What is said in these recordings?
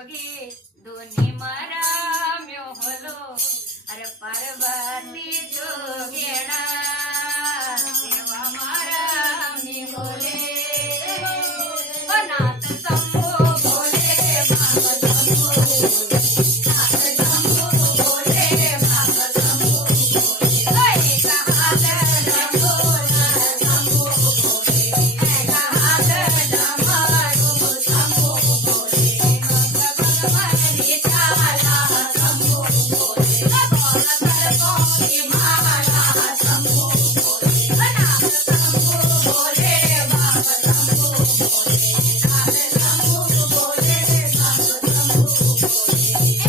जोगी दोन्ही मराम्यो होलो अरे पार्वती जोगेणा देवा मरामी होले नाथ शंभो भोले बाबा शंभो नाथ शंभो भोले बाबा शंभो एक हात शंभो शंभो भोले एक हात डमरू शंभो भोले भगवान विठाला शंभो भोले बोल सर्वों माला शंभो भोले नाथ शंभो भोले बाबा शंभो भोले नाथ शंभो भोले बाबा शंभो भोले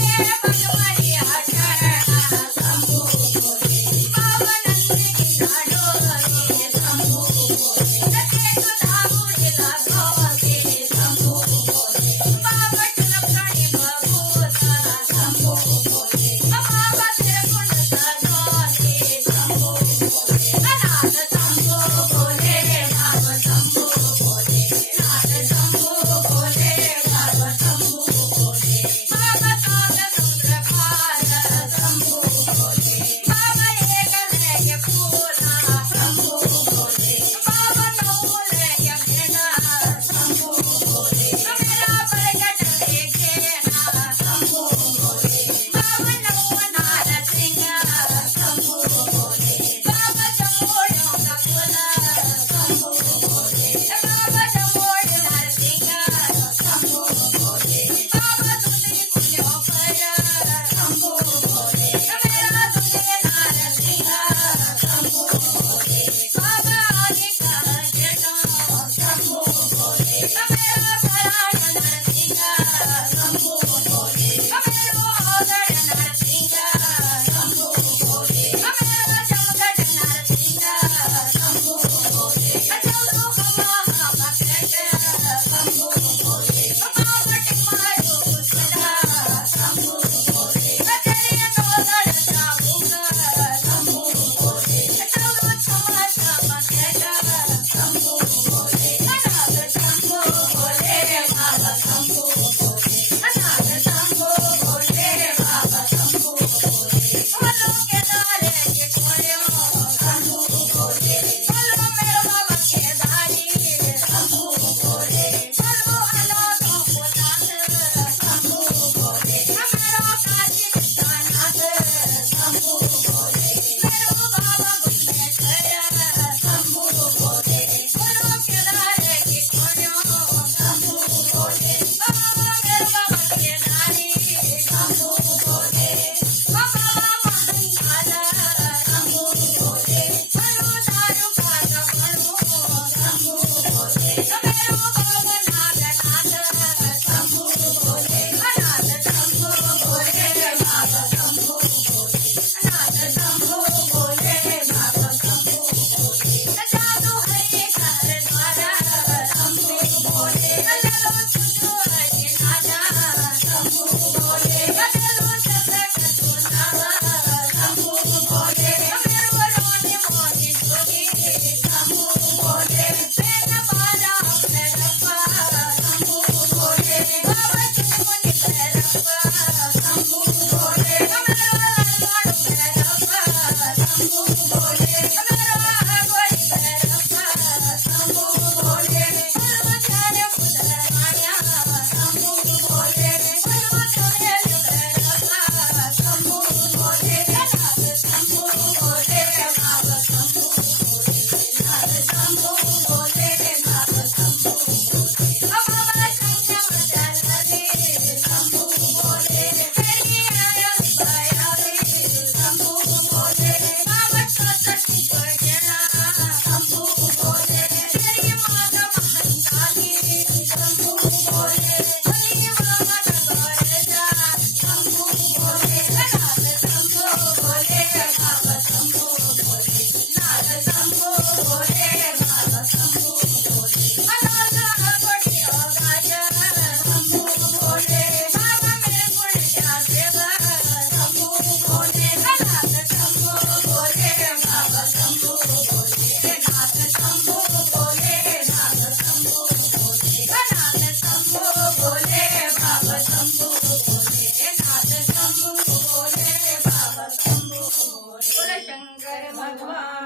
बोले शंकर भगवान